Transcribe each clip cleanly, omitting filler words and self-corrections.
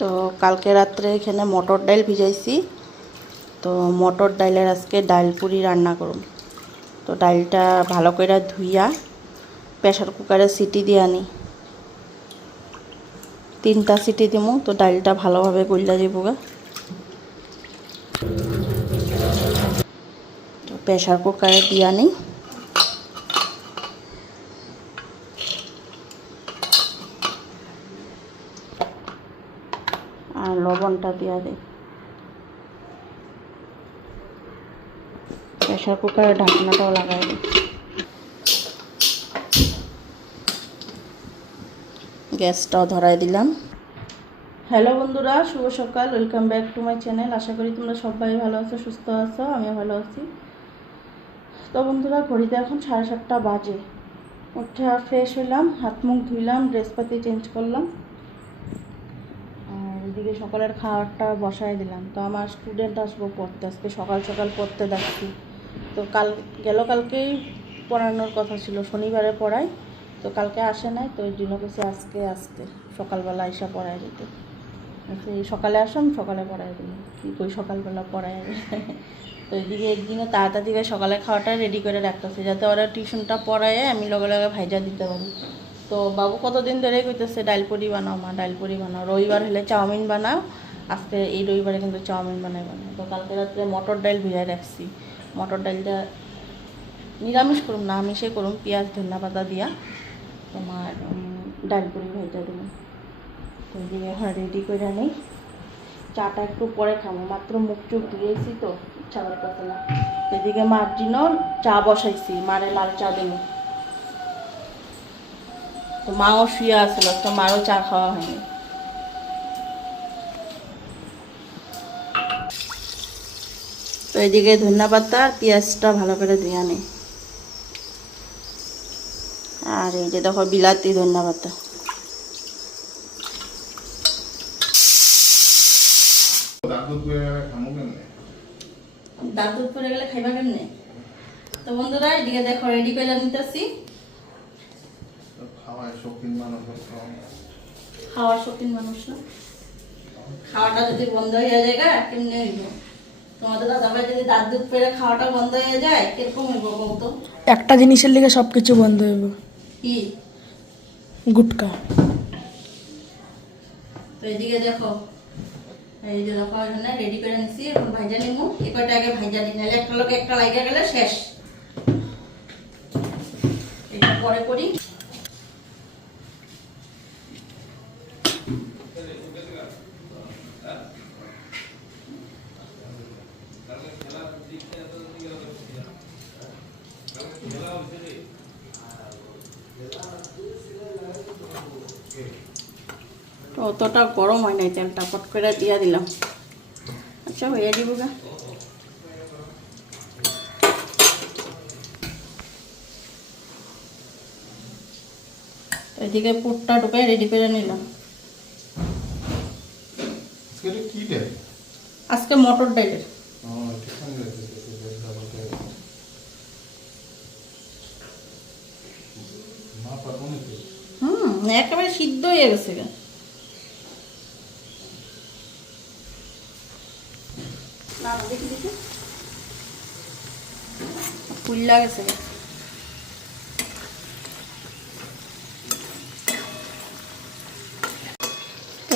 তো কালকে রাত্রে এখানে মটর ডাল ভিজাইছি। তো মটর ডালের আজকে ডাল পুরি রান্না করুন। তো ডালটা ভালো করে ধুইয়া প্রেসার কুকারে সিটি দিয়ে আনি, 3টা সিটি দিমু। তো ডালটা ভালোভাবে গইলা যাবো গা। তো প্রেসার কুকারে দিয়ে আনি, আর লবণটা দিয়া দিই। প্রেসার কুকারের ঢাকনাটাও লাগাই দিই, গ্যাসটাও ধরাই দিলাম। হ্যালো বন্ধুরা, শুভ সকাল, welcome back to my channel. আশা করি তোমরা সবাই ভালো আছো, সুস্থ আছো, আমিও ভালো আছি। তো বন্ধুরা, ঘড়িতে এখন 7:30 বাজে। উঠে ফ্রেশ হইলাম, হাত মুখ ধুইলাম, ড্রেসপাতি চেঞ্জ করলাম, আর এদিকে সকালের খাবারটা বসাই দিলাম। তো আমার স্টুডেন্ট আসবো পড়তে, আজকে সকাল সকাল পড়তে ডাকছি। তো কালকেই পড়ানোর কথা ছিল, শনিবারে পড়াই। তো কালকে আসে নাই, তো ওই জন্য কিছু আজকে সকালবেলা এসে পড়াই দিতে। সকালে আসলাম, সকালে পড়াই দিলাম, কী কই সকালবেলা পড়াই। তো এদিকে একদিনে তাড়াতাড়ি করে সকালে খাওয়াটা রেডি করে রাখতেছে, যাতে ওরা টিউশনটা পড়ায় আমি লগে লগে ভাইজা দিতে পারি। তো বাবু কতদিন ধরে কইতেছে ডাল পুরি বানাও মা, ডাল পুরি বানাও। রবিবার হলে চাউমিন বানাও, আজকে এই রবিবারে কিন্তু চাউমিন বানাই। তো কালকে রাত্রে মটর ডাল ভিজাই রাখছি। মটর ডালটা নিরামিষ করুম না আমিষে করুম, পেঁয়াজ ধনিয়া পাতা দিয়া তোমার ডাল পুরি ভাইজা দেবো। তো এদিকে এখন রেডি করে নেই, চাটা একটু পরে খাবো, মাত্র মুখ চুখ ধুয়েছি তো ইচ্ছা করতেছে না। এদিকে মার জন্য চা বসাইছি, মারে লাল চা দেবো। তো মাও শুয়ে আসলো, তো মারও চা খাওয়া হয়নি। তো এদিকে ধনিয়া পাতা আর পেঁয়াজটা ভালো করে ধুয়ে নেই। আর এই যে দেখো বিলাতি ধনিয়া পাতা। দাঁত দুধ পরে গেলে খাইবা কেমনে? তো বন্ধুরা, এদিকে দেখো রেডি করে নিতেছি। খাওয়ার শৌখিন মানুষ না, খাওয়াটা যদি বন্ধ হয়ে যায় কেমনে হইব? তোমাদের দাদাভাই যদি দাঁত দুধ পরে খাওয়াটা বন্ধ হয়ে যায় কিরকম হইব বলতো? একটা জিনিসের লিগে সবকিছু বন্ধ হইব। কি? গুটকা। তো এদিকে দেখো, এই যে দেখো এখানে রেডি করে নিছি, এখন ভাইজা নিমু। এই কয়টা আগে ভাইজা নিই, নাহলে একটা লোক একটা লাইগা গেলে শেষ। এটা পরে করি। অতটা গরম হয় নাই, তেলটা পট করে দিয়া দিলাম। আচ্ছা, হয়ে দিব গা। এদিকে পুরটা ঢুকে রেডি করে নিলাম। আজকে মটর ডালের। একেবারে সিদ্ধ হয়ে গেছে গা। ফুল্লা গেছে গা।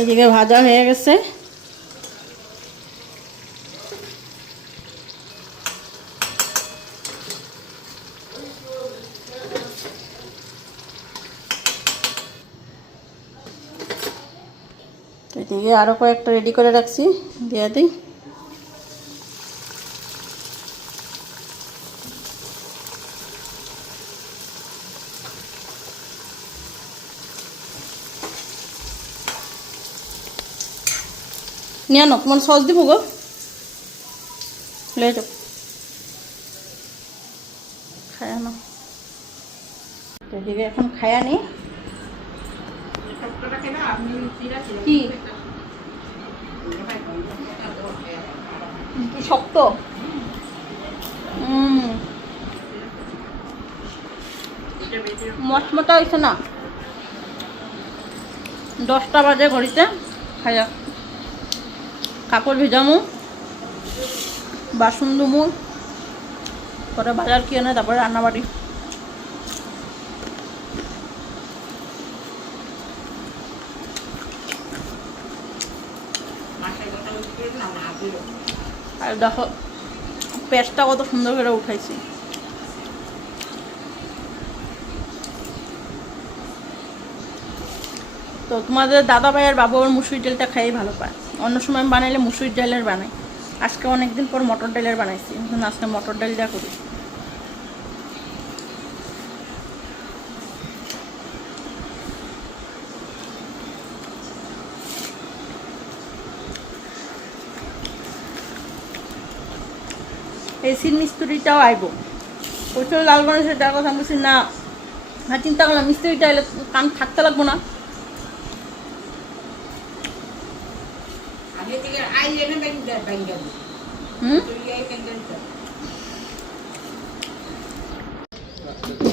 এদিকে ভাজা হয়ে গেছে। এদিকে আরো কয়েকটা রেডি করে রাখছি, দিয়ে দিই। নিয়ে আনো, তোমার সস দিব গো, লে যাও, খায় আনো। এদিকে এখন খায় আনি। কি শক্ত? মচমচা হয়েছে না? 10টা বাজে ঘড়িতে। খাইয়া কাপড় ভিজামু, বাসন ধুমু, পরে বাজার কিনে তারপরে রান্নাবাড়ি। আর দেখো পেস্টটা কত সুন্দর করে উঠাইছি। তো তোমাদের দাদা ভাই আর বাবু আর মুসুরির ডালটা খাইয়ে ভালো পায়। অন্য সময় আমি বানাইলে মুসুরির ডালের বানাই, আজকে অনেকদিন পর মটর ডালের বানাইছি, এখন আজকে মটর ডাল দেওয়া করি। এসির মিস্ত্রিটাও আইব, প্রচুর লাল গণেশের যার কথা বলছি না, আর চিন্তা করলাম মিস্ত্রিটা এলে কাম থাকতে লাগবো না।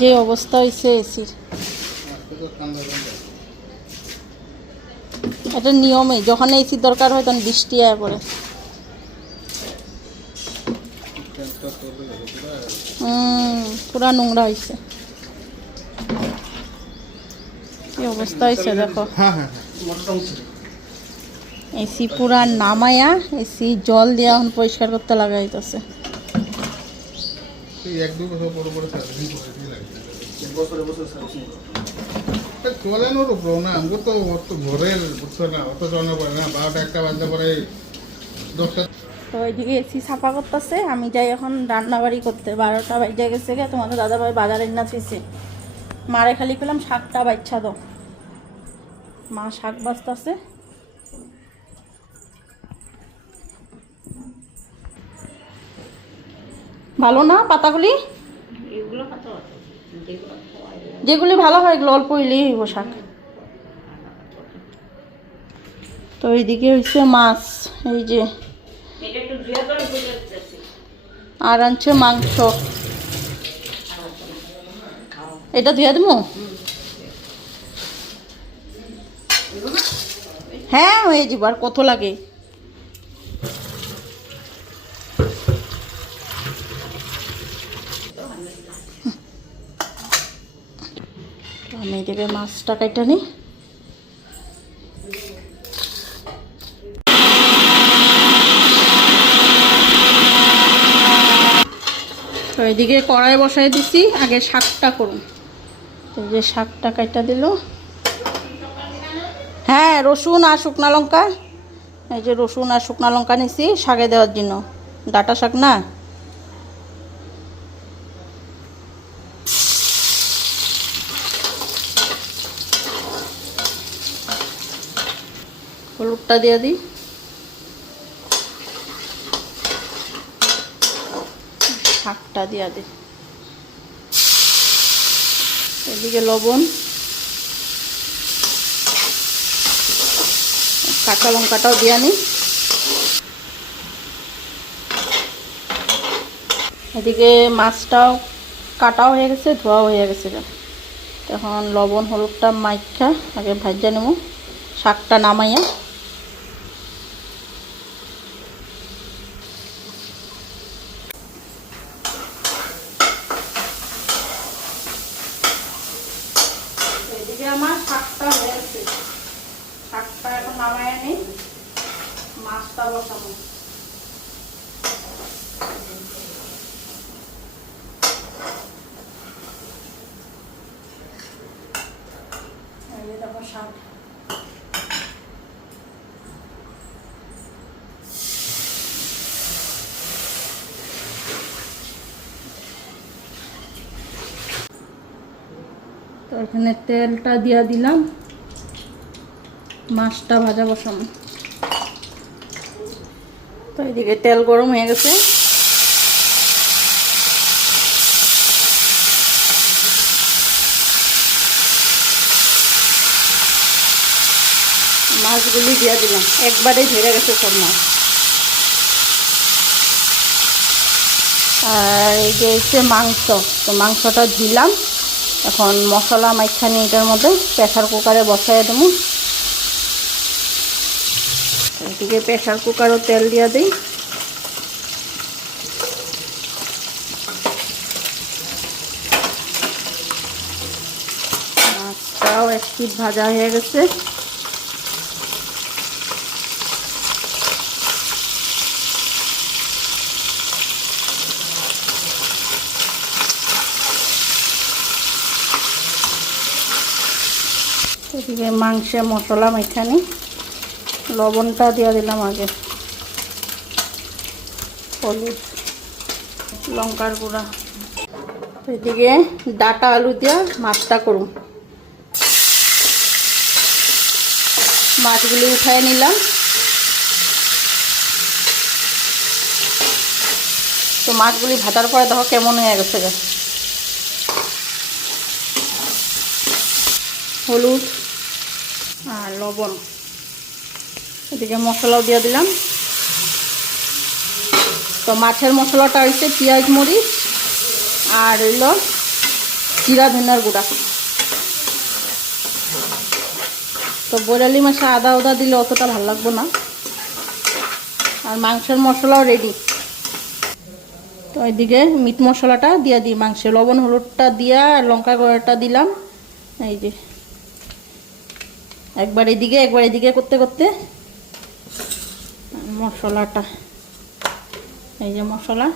যে অবস্থা হয়েছে এসির, এটা নিয়মে যখন এসির দরকার হয় তখন বৃষ্টি আয় পড়ে। পুরা নোংরা হয়েছে, কি অবস্থা হয়েছে দেখো। এসি পুরা নামায়া এসি জল দিয়ে এখন পরিষ্কার করতে লাগাইতেছে। তো ওইদিকে এসি সাফা করতেছে, আমি যাই এখন রান্নাবাড়ি করতে। 12টা বাজে গেছে গে, তোমাদের দাদাভাই বাজারে না ফিসে মারে খালি পেলাম শাকটা বাচ্চা দাও, মা শাক বাজতেছে। ভালো না পাতাগুলি, যেগুলি ভালো হয় এগুলো অল্প হইলেই হইব শাক। তো এইদিকে হচ্ছে মাছ, এই যে আর আনছে মাংস, এটা ধুয়ে দেবো। হ্যাঁ হয়ে যাব, আর কত লাগে। আমি এদিকে মাছটা কাইটা নিই। তো এদিকে কড়াই বসাই দিছি, আগে শাকটা করুন। এই যে শাকটা কাইটা দিল, হ্যাঁ রসুন আর শুকনা লঙ্কা, এই যে রসুন আর শুকনা লঙ্কা নিছি শাকে দেওয়ার জন্য, ডাঁটা শাক না। হলুদটা দিয়ে দিই, শাকটা দিয়ে দিই, এদিকে লবণ, কাঁচা লঙ্কাটাও দিয়ে নিই। এদিকে মাছটাও কাটাও হয়ে গেছে, ধোয়া হয়ে গেছে। এখন লবণ হলুদটা মাইখা আগে ভাজা নেব, শাকটা নামাইয়া। এদিকে আমার শাকটা হয়ে গেছে, শাকটা এখন নামাইয়া নেই, মাছটা বসাবো। শাক তো এখানে তেলটা দিয়া দিলাম, মাছটা ভাজা বসানো। তো এদিকে তেল গরম হয়ে গেছে, মাছগুলি দিয়ে দিলাম, একবারেই ধরে গেছে সব মাছ। আর এই যে হচ্ছে মাংস, তো মাংসটা ধুইলাম, এখন মশলা মাইখানি এটার মধ্যে প্রেসার কুকারে বসাই দেবো। এদিকে প্রেসার কুকারও তেল দিয়ে দিই। মাছটাও এক পিঠ ভাজা হয়ে গেছে। এদিকে মাংসে মশলা মেখানি, লবণটা দিয়ে দিলাম আগে, হলুদ, লঙ্কার গুঁড়া। এদিকে ডাটা আলু দিয়ে মাছটা করুন। মাছগুলি উঠায় নিলাম। তো মাছগুলি ভাজার পরে দেখো কেমন হয়ে গেছে। হলুদ আর লবণ, এদিকে মশলাও দিয়ে দিলাম। তো মাছের মশলাটা হচ্ছে পেঁয়াজ মরিচ আর হইল জিরা ধনিয়ার গুঁড়া। তো বৈরালি মাছে আদা উদা দিলে অতটা ভালো লাগবে না। আর মাংসের মশলাও রেডি। তো এদিকে মিট মশলাটা দিয়ে দিই মাংসে, লবণ হলুদটা দিয়া আর লঙ্কা গুঁড়াটা দিলাম। এই যে একবার এদিকে করতে করতে মশলাটা, এই যে মশলা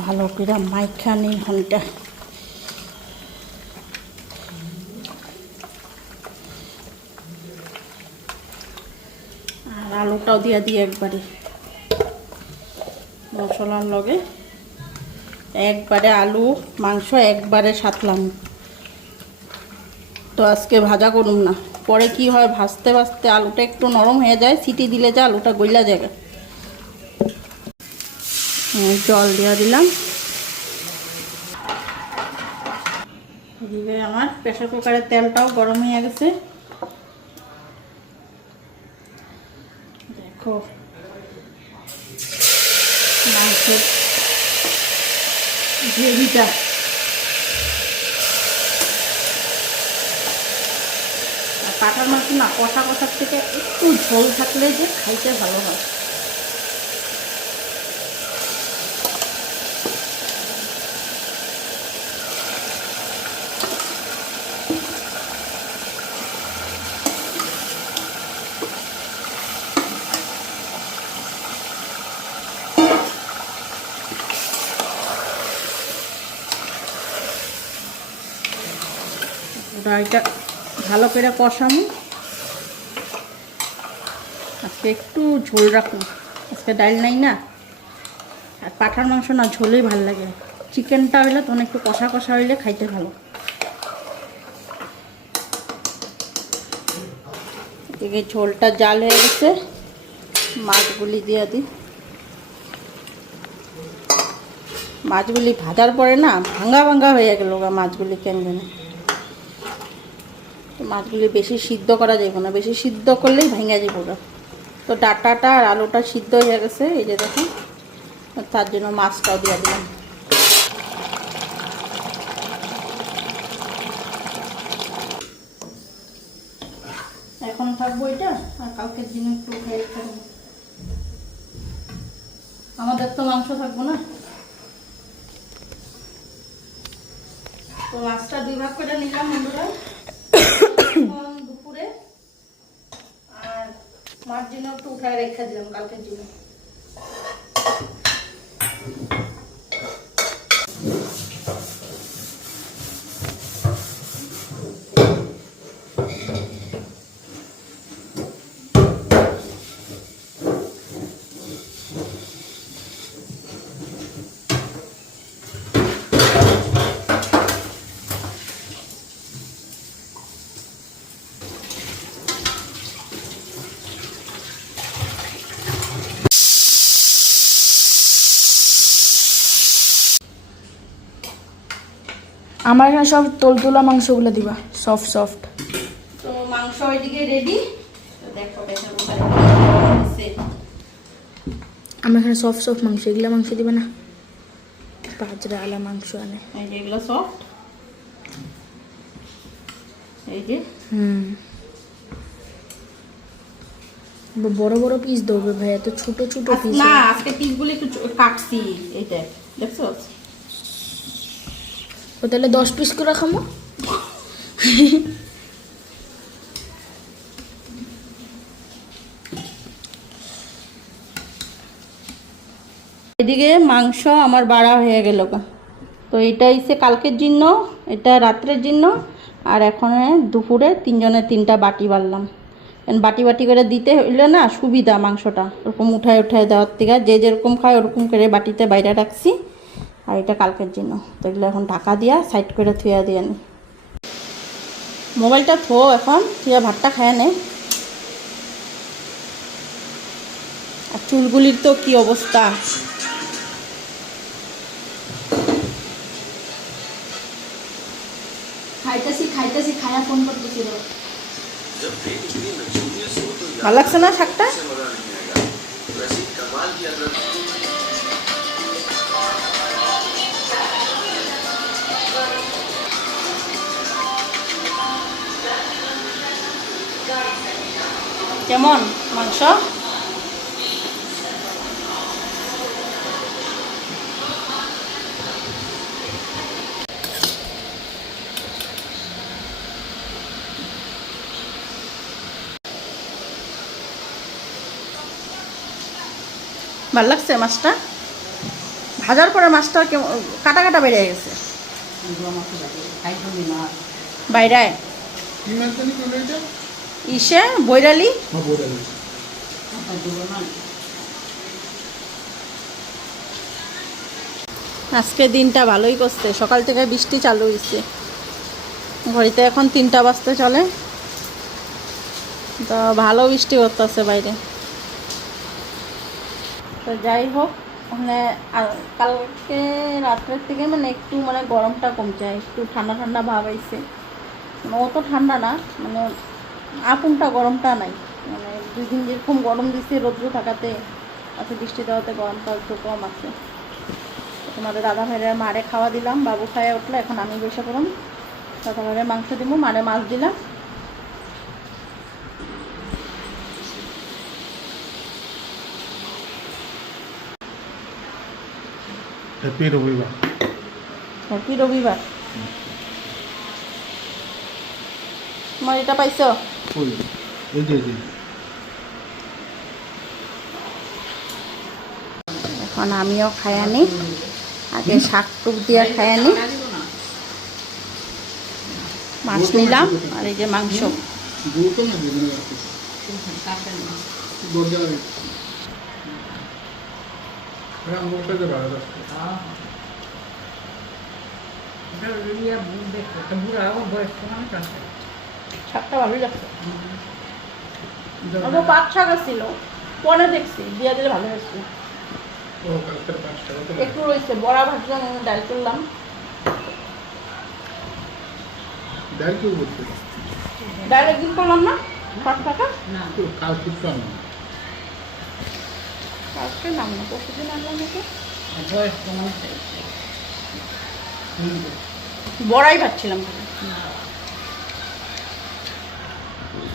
ভালো করে মাইখা নিই ঘন্টা। আর আলুটাও দিয়ে দিই একবারে মশলার লগে, একবারে আলু মাংস একবারে সাতলাম। তো আজকে ভাজা করুম না, পরে কি হয় ভাজতে ভাজতে আলুটা একটু নরম হয়ে যায়, সিটি দিলে যা আলুটা গইলা যায়। জল দিয়ে দিলাম। এদিকে আমার প্রেসার কুকারের তেলটাও গরম হয়ে গেছে। দেখো মাংসের গ্রেভিটা পাটার মাছ না, কষা কষার থেকে একটু ঝোল থাকলে যে খাইতে ভালো হয়। এটা ভালো করে কষামু। আজকে একটু ঝোল রাখুন, আজকে ডাল নাই না। আর পাঠার মাংস না ঝোলেই ভালো লাগে। চিকেনটা হইলে তখন একটু কষা কষা হইলে খাইতে ভালো। এদিকে ঝোলটা জাল হয়ে গেছে, মাছগুলি দিয়ে দিই। মাছগুলি ভাজার পরে না ভাঙ্গা ভাঙ্গা হয়ে গেল মাছগুলি, কেন জানে। মাছগুলি বেশি সিদ্ধ করা যাবে না, বেশি সিদ্ধ করলেই ভেঙে যাবে ওরা। তো ডাটাটা আর আলুটা সিদ্ধ হয়ে গেছে, এই যে দেখুন। তার জন্য মাছটাও দিয়ে দিলাম। এখন থাকবো এটা, আর কালকের দিনে একটু খেয়ে খাবো। আমাদের তো মাংস থাকবো না। তো মাছটা 2 ভাগ করে নিলাম বন্ধুরা দুপুরে। আর মাছ জন্য একটু উঠায় রেখে দিলাম কালকের জন্য। আমার এখানে সব তোলা মাংসগুলো দিবা, সফট সফট। তো মাংস ওইদিকে রেডি। তো দেখো আমার এখানে সফট সফট মাংস, এগুলো মাংস দিবে না, বাজরা আলা মাংস আনে। এই যে এগুলো সফট, এই যে বড় বড় পিস দেবে ভাই, এত ছোট ছোট পিস না আজকে পিসগুলো একটু কাটছি, এইটা দেখছো? ও তাহলে 10 পিস করে খামো। এদিকে মাংস আমার বাড়া হয়ে গেল গা। তো এটা হচ্ছে কালকের জন্য, এটা রাত্রের জন্য, আর এখন দুপুরে তিনজনের 3টা বাটি বাড়লাম। কারণ বাটি বাটি করে দিতে হইলে না সুবিধা, মাংসটা ওরকম উঠায় উঠায় দেওয়ার থেকে যে যেরকম খায় ওরকম করে বাটিতে বাইরে রাখছি। আর এটা কালকের জন্য, তো এগুলো এখন ঢাকা দিয়া সাইড করে থুয়া দিয়ে নি। মোবাইলটা থো এখন, থুয়া ভাতটা খায় নে। আর চুলগুলির তো কি অবস্থা, খাইতেছি খাইতেছি, খায়া ফোন করতেছিল। ভালো লাগছে না শাকটা? কেমন মাংস? ভালো লাগছে মাছটা? ভাজার পরে মাছটা কেমন কাটা কাটা বেড়ে গেছে বাইরায় ইসে বৈরালি। আজকে দিনটা ভালোই করছে, সকাল থেকে বৃষ্টি চালু হয়েছে, ঘড়িতে এখন 3টা বাজতে চলে, তো ভালো বৃষ্টি করতেছে বাইরে। তো যাই হোক, মানে কালকে রাত্রের থেকে মানে একটু মানে গরমটা কমছে, একটু ঠান্ডা ঠান্ডা ভাব আইছে, মানে অত ঠান্ডা না, মানে আপুনটা গরমটা নাই, মানে 2 দিন যেরকম গরম দিচ্ছে রৌদ্র থাকাতে, আজকে বৃষ্টি দেওয়াতে গরমটা একটু কম আছে। তোমাদের দাদা ভাইয়ের মারে খাওয়া দিলাম, বাবু খাইয়া উঠলো, এখন আমি বসে করলাম, দাদা ভাইয়ের মাংস দিব, মারে মাছ দিলাম। হ্যাপি রবিবার। হ্যাপি রবিবার। তোমার এটা পাইছো? ওই এই যে এখন আমিও খাই আনি, আগে শাক টুক দিয়ে খাই আনি। মাছ নিলাম আর এই যে মাংস। শাকটা ভালোই লাগছে, পাট শাক ছিল, পরে দেখছি দিয়ে দিলে ভালো হয়েছে। একটু রয়েছে, বড়া ভাজলাম, ডাল করলাম। ডাল একদিন করলাম না, পাট শাকা কালকে নাম না, পরশুদিন আনলাম নাকি। বড়াই ভাজছিলাম।